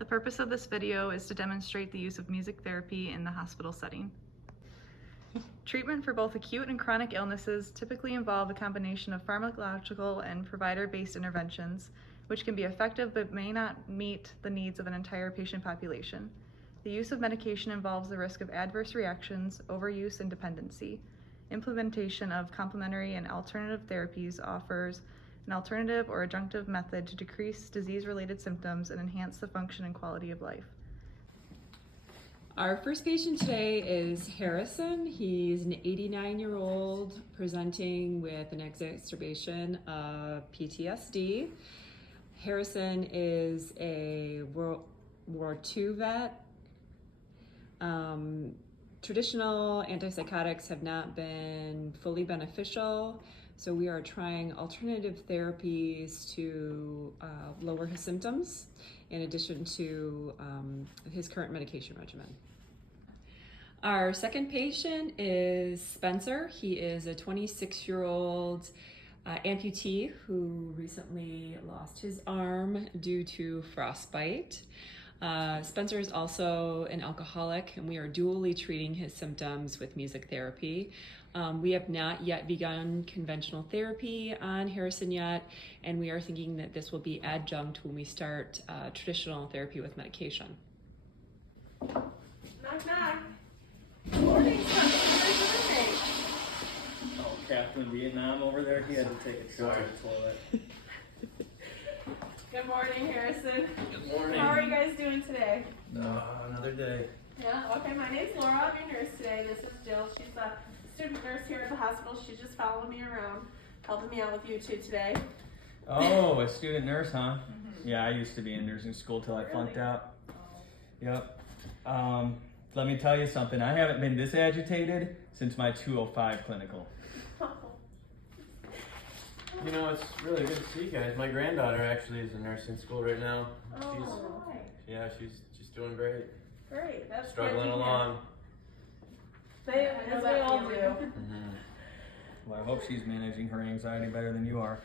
The purpose of this video is to demonstrate the use of music therapy in the hospital setting. Treatment for both acute and chronic illnesses typically involve a combination of pharmacological and provider-based interventions, which can be effective but may not meet the needs of an entire patient population. The use of medication involves the risk of adverse reactions, overuse, and dependency. Implementation of complementary and alternative therapies offers an alternative or adjunctive method to decrease disease-related symptoms and enhance the function and quality of life. Our first patient today is Harrison. He's an 89-year-old presenting with an exacerbation of PTSD. Harrison is a World War II vet. Traditional antipsychotics have not been fully beneficial, so we are trying alternative therapies to lower his symptoms in addition to his current medication regimen. Our second patient is Spencer. He is a 26-year-old amputee who recently lost his arm due to frostbite. Spencer is also an alcoholic, and we are dually treating his symptoms with music therapy. We have not yet begun conventional therapy on Harrison yet, and we are thinking that this will be adjunct when we start traditional therapy with medication. Knock, knock. Good morning, Spencer. Oh, Captain Vietnam over there, he had to take a trip to the toilet. Good morning, Harrison. Good morning. How are you guys doing today? Another day. Yeah, okay, my name's Laura. I'm your nurse today. This is Jill. She's a student nurse here at the hospital. She's just following me around, helping me out with you two today. Oh, a student nurse, huh? Yeah, I used to be in nursing school till I flunked out. Yep. Let me tell you something. I haven't been this agitated since my 205 clinical. You know, it's really good to see you guys. My granddaughter actually is in nursing school right now. Oh, She's doing great. great. That's Struggling good to hear. along. As we all do. Mm-hmm. Well, I hope she's managing her anxiety better than you are.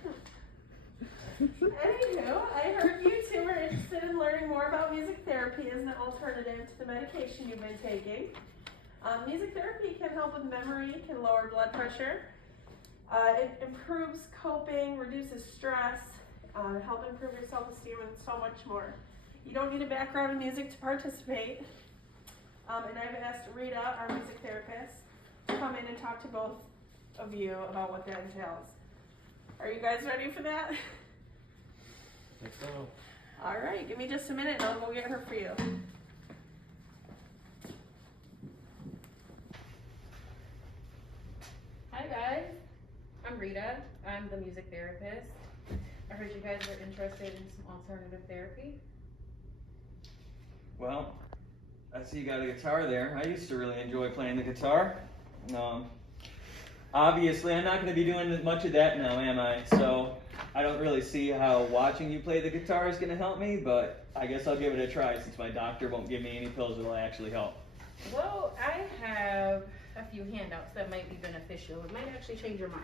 Anywho, I heard you two were interested in learning more about music therapy as an alternative to the medication you've been taking. Music therapy can help with memory, can lower blood pressure. It improves coping, reduces stress, help improve your self-esteem, and so much more. You don't need a background in music to participate. And I've asked Rita, our music therapist, to come in and talk to both of you about what that entails. Are you guys ready for that? I think so. All right, give me just a minute and I'll go get her for you. Hi guys, I'm Rita. I'm the music therapist. I heard you guys were interested in some alternative therapy. Well, I see you got a guitar there. I used to really enjoy playing the guitar. Obviously, I'm not going to be doing much of that now, am I? So I don't really see how watching you play the guitar is going to help me, but I guess I'll give it a try since my doctor won't give me any pills that will actually help. Well, I have a few handouts that might be beneficial. It might actually change your mind.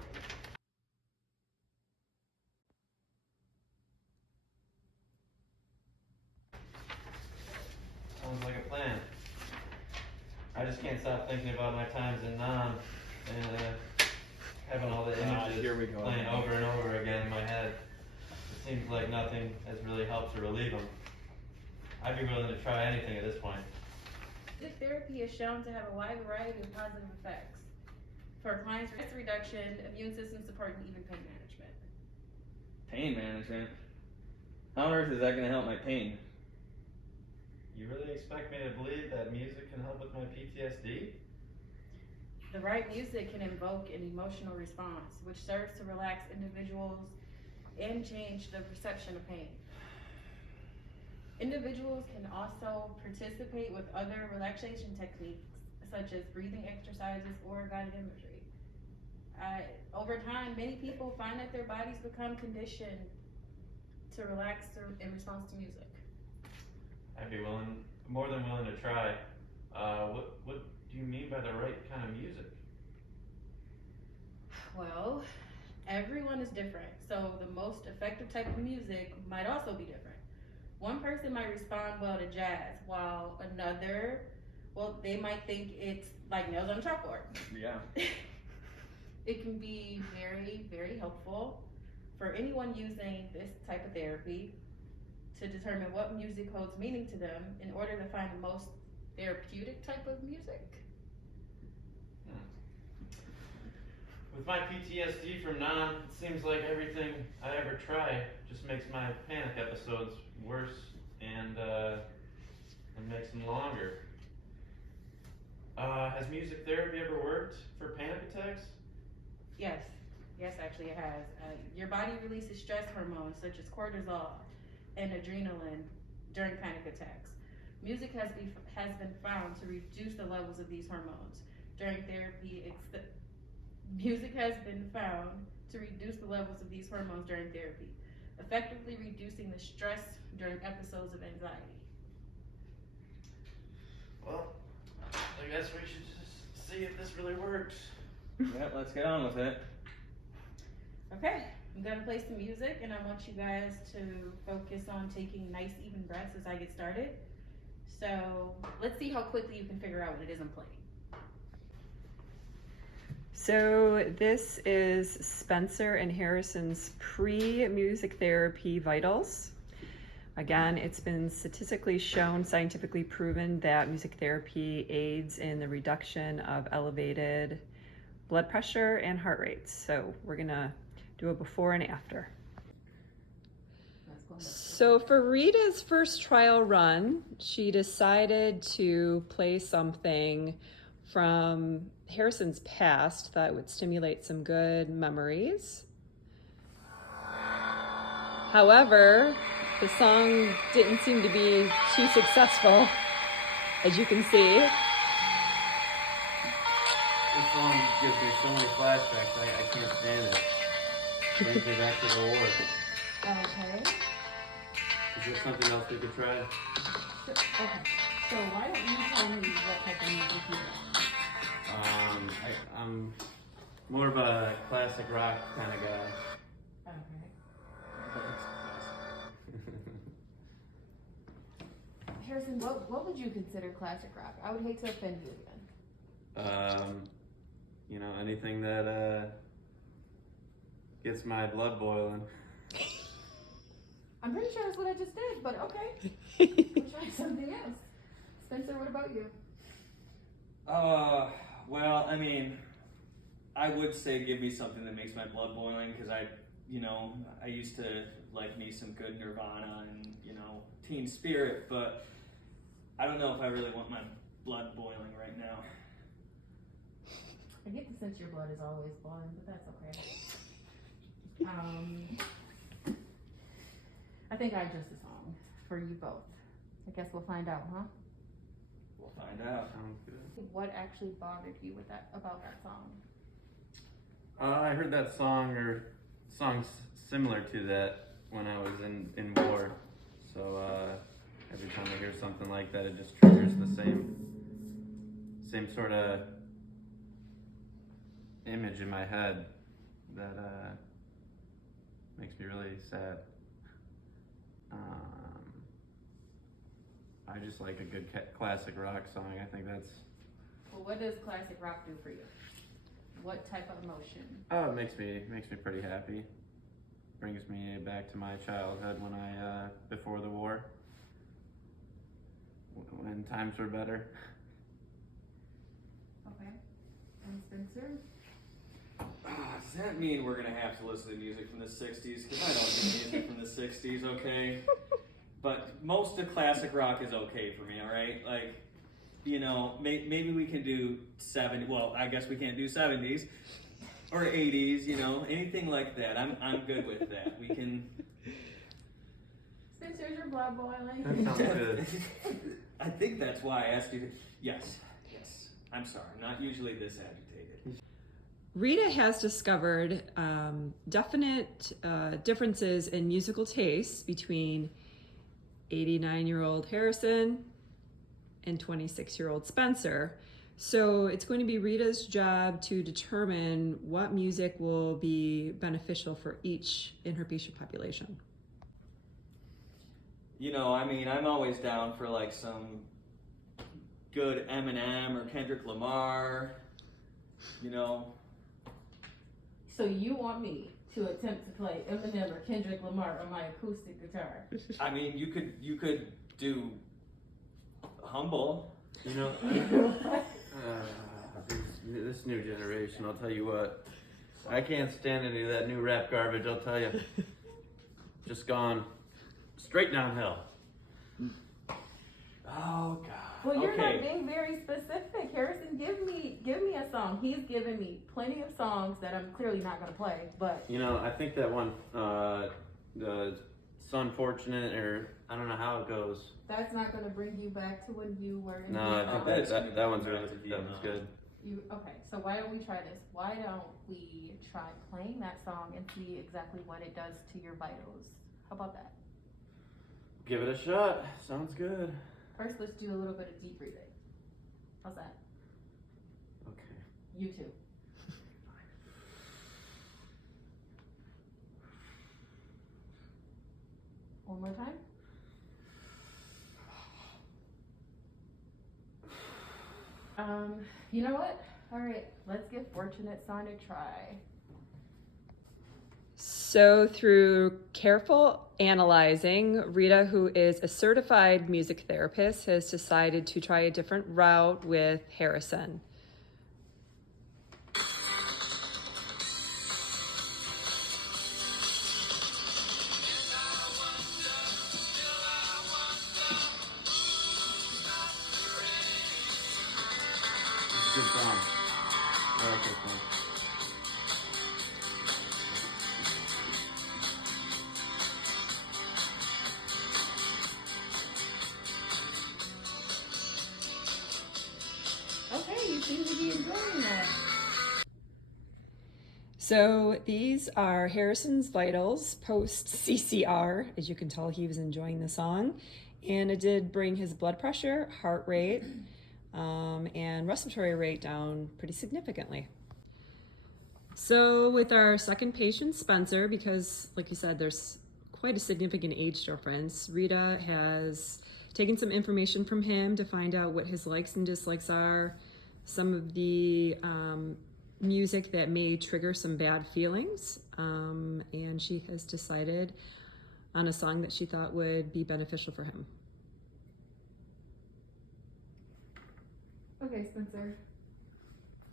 Sounds like a plan. I just can't stop thinking about my times in Nam and having all the images here we go. playing over and over again in my head. It seems like nothing has really helped to relieve them. I'd be willing to try anything at this point. Music therapy is shown to have a wide variety of positive effects for clients' stress reduction, immune system support, and even pain management. Pain management? How on earth is that going to help my pain? You really expect me to believe that music can help with my PTSD? The right music can invoke an emotional response, which serves to relax individuals and change the perception of pain. Individuals can also participate with other relaxation techniques, such as breathing exercises or guided imagery. Over time, many people find that their bodies become conditioned to relax in response to music. I'd be more than willing to try. What do you mean by the right kind of music? Well, everyone is different, so the most effective type of music might also be different. One person might respond well to jazz, while another, well, they might think it's like nails on a chalkboard. Yeah. It can be very, very helpful for anyone using this type of therapy to determine what music holds meaning to them in order to find the most therapeutic type of music. With my PTSD from Nam, it seems like everything I ever try just makes my panic episodes worse and makes them longer. Has music therapy ever worked for panic attacks? Yes, actually it has. Your body releases stress hormones such as cortisol and adrenaline during panic attacks. Music has been found to reduce the levels of these hormones. During therapy, music has been found to reduce the levels of these hormones during therapy, effectively reducing the stress during episodes of anxiety. Well, I guess we should just see if this really works. Yeah, let's get on with it. Okay, I'm gonna play some music and I want you guys to focus on taking nice even breaths as I get started. So let's see how quickly you can figure out what it is I'm playing. So this is Spencer and Harrison's pre-music therapy vitals. Again, it's been statistically shown, scientifically proven that music therapy aids in the reduction of elevated blood pressure and heart rates. So we're gonna do a before and after. So for Rita's first trial run, she decided to play something from Harrison's past that would stimulate some good memories. However, the song didn't seem to be too successful, as you can see. This song gives me so many flashbacks, I can't stand it. Brings me back to the war. Okay. Is there something else we could try? Okay. So why don't you tell me what type of music you like? I'm more of a classic rock kind of guy. Okay. Harrison, what would you consider classic rock? I would hate to offend you again. You know, anything that gets my blood boiling. I'm pretty sure that's what I just did, but okay. We'll try something else. Spencer, what about you? Well, I mean, I would say give me something that makes my blood boiling, because I used to like me some good Nirvana and, Teen Spirit, but I don't know if I really want my blood boiling right now. I get the sense your blood is always boiling, but that's okay. I think I just a song for you both. I guess we'll find out, huh? We'll find out. Sounds good. What actually bothered you about that song? I heard that song or songs similar to that when I was in war. So every time I hear something like that, it just triggers the same sort of image in my head that makes me really sad. I just like a good classic rock song. I think that's. Well, what does classic rock do for you? What type of emotion? Oh, it makes me pretty happy. Brings me back to my childhood when I before the war, when times were better. Okay. And Spencer? Does that mean we're gonna have to listen to music from the 60s? Because I don't do music from the 60s, okay? But most of classic rock is okay for me, all right? Like, maybe we can do well, I guess we can't do 70s or 80s, anything like that. I'm good with that. We can. Spencer's your blood boiling. That sounds good. I think that's why I asked you. Yes. I'm sorry, I'm not usually this agitated. Rita has discovered definite differences in musical tastes between 89-year-old Harrison and 26-year-old Spencer. So it's going to be Rita's job to determine what music will be beneficial for each in her patient population. you know, I mean, I'm always down for like some good Eminem or Kendrick Lamar, you know. So you want me to attempt to play Eminem or Kendrick Lamar on my acoustic guitar? I mean, you could do Humble. You know, this new generation, I'll tell you what, I can't stand any of that new rap garbage, I'll tell you. Just gone straight downhill. Oh God. Well, you're Okay. not being very specific, Harrison. Give me a song. He's given me plenty of songs that I'm clearly not gonna play, but You know, I think that one, the Sunfortunate, or I don't know how it goes. that's not gonna bring you back to when you were in No, I think Vietnam. that one's really that one's good. Okay, so why don't we try this? Why don't we try playing that song and see exactly what it does to your vitals? How about that? Give it a shot. Sounds good. First, let's do a little bit of deep breathing. How's that? Okay. You too. One more time. You know what? All right, let's give Fortunate Son a try. So, through careful analyzing, Rita, who is a certified music therapist, has decided to try a different route with Harrison. It's a good song. I like this one. Okay, you seem to be enjoying that. So, these are Harrison's vitals post CCR. As you can tell, he was enjoying the song. And it did bring his blood pressure, heart rate, and respiratory rate down pretty significantly. So with our second patient, Spencer, because like you said, there's quite a significant age difference, Rita has taken some information from him to find out what his likes and dislikes are, some of the music that may trigger some bad feelings, and she has decided on a song that she thought would be beneficial for him. Okay, Spencer.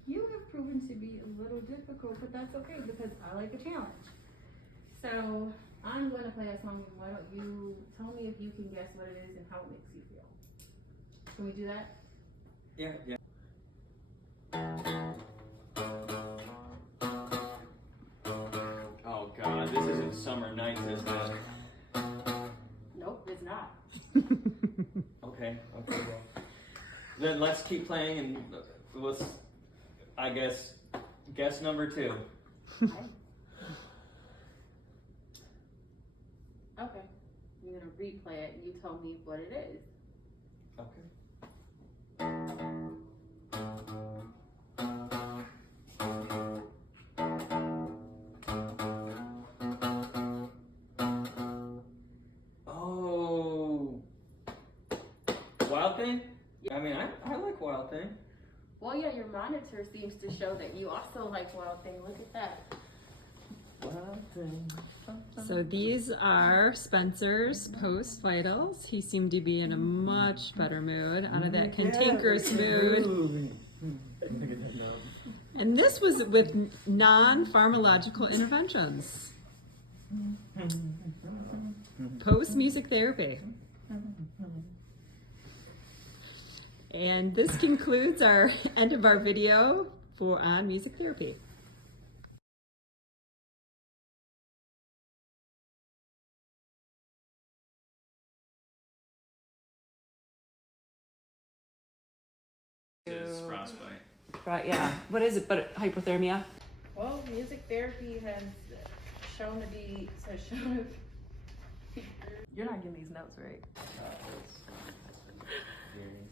You have proven to be a little difficult, but that's okay because I like a challenge. So I'm going to play a song, and why don't you tell me if you can guess what it is and how it makes you feel? Can we do that? Yeah, yeah. Oh God, this isn't Summer Nights, is it? Nope, it's not. Okay, well. Then let's keep playing and let's, I guess, guess number 2. Okay. I'm going to replay it and you tell me what it is. Okay. Oh, Wild Thing? I mean, I like Wild Thing. Well, yeah, your monitor seems to show that you also like Wild Thing. Look at that. Wild Thing. So these are Spencer's post vitals. He seemed to be in a much better mood, out of that cantankerous mood. And this was with non-pharmacological interventions. Post music therapy. And this concludes our end of our video on music therapy. Is frostbite. Right, yeah. What is it but hypothermia? Well, music therapy has shown to be You're not getting these notes right. Very